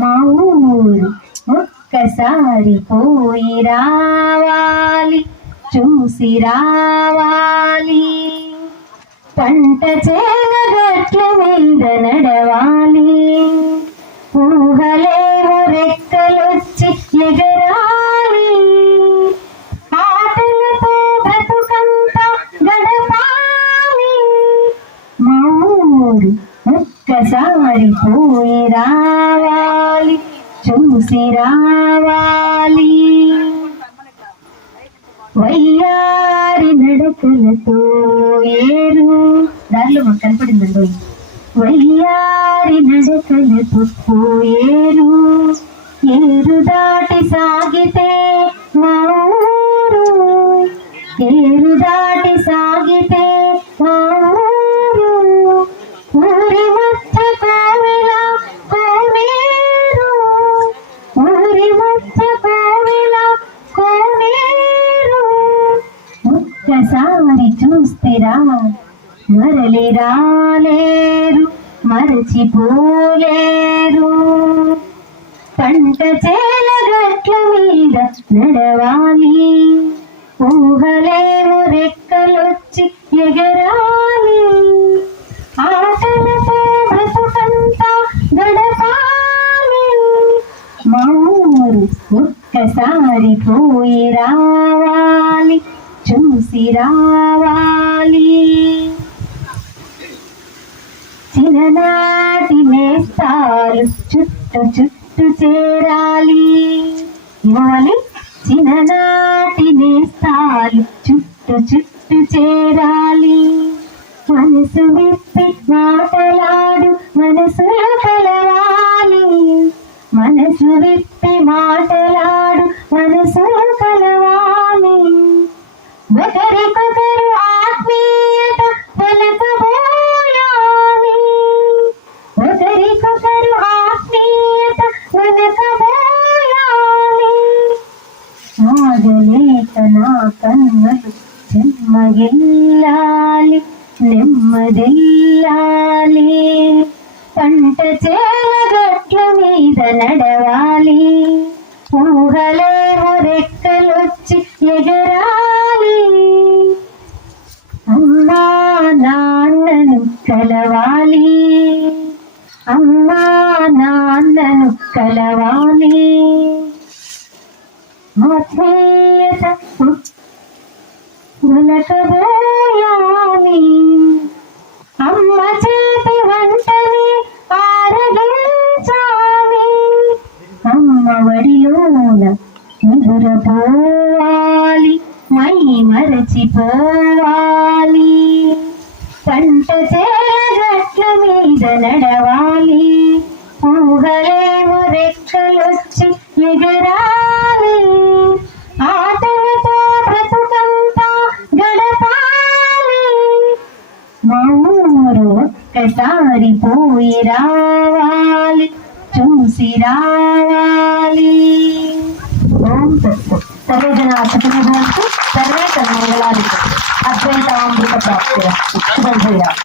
మా ఊరు ఒక్కసారి పోయి రావాలి, చూసి రావాలి. పంట చేల గట్ల మీద నడవాలి, ఊహలేమో రెక్కలొచ్చి ఎగరాలి. ఆటలతో బ్రతుకంతా గడపాలి. మా ఊరు ఒక్కసారి పోయి రావాలి, చూసి రావాలి. వయ్యారి నడకలతో ఏరు దారిలో మాకు కనపడిందండి. వయ్యారి నడకలతో పోయేరు, ఏరు దాటి సాగితే మా ఊరు, ఏరు దాటి సాగితే మా ఊరు. ఊరి మధ్య కోవెల కోనేరు, ఊరి మధ్య కోవెల కోనేరు. ఒక్కసారి చూస్తేరా మరలి రాలేరు, మరచిపోలేరు. పంట చేల గట్ల మీద నడవాలి, ఊహలేమో రెక్కలొచ్చి ఎగరాలి. ఆటలతో బ్రతుకంతా గడపాలి. మా ఊరు ఒక్కసారి పోయి రావాలి, చూసి రావాలి. చిన్ననాటి నేస్తాలు చుట్టు చుట్టు చేరాలి. ఇవ్వాలి. చిన్ననాటి నేస్తాలు చుట్టు చుట్టు చేరాలి. మనసు విప్పి మాటలాడు మనసులో కలవాలి, మనసు విప్పి మాటలాడు మనసులో కలవాలి. ఒకరికొకరు ఆత్మీయత పలకబోయాలి, ఒకరికొకరు ఆత్మీయత పలకబోయాలి. ఆగలేక నా కన్నులు చెమ్మగిల్లాలి, నెమ్మదిల్లాలి. పంట చేల గట్ల మీద నడవాలి, ఊహలేమో రెక్కలొచ్చి ఎగరాలి. అమ్మా నాన్నను కలవాలి, అమ్మా నాన్నను కలవాలి. ఆత్మీయత ఉలకబోయాలి. అమ్మ చేతి వంటని ఆరగించాలి, అమ్మ వడిలోన నిదురపోవాలి, మై మరచిపోవాలి. పంట చేల గట్ల మీద నడవాలి, ఊహలేమో రెక్కలొచ్చి ఎగరాలి. ఆటలతో బ్రతుకంతా గడపాలి. మా ఊరు ఒక్కసారి పోయి రావాలి, చూసి రావాలి. ఓం తత్సత్. సర్వే జనా సుఖినో భవంతు, సర్వే సన్మంగళాని భవంతు. అద్వైతామృత ప్రాప్తిరస్తు. శుభం భూయాత్.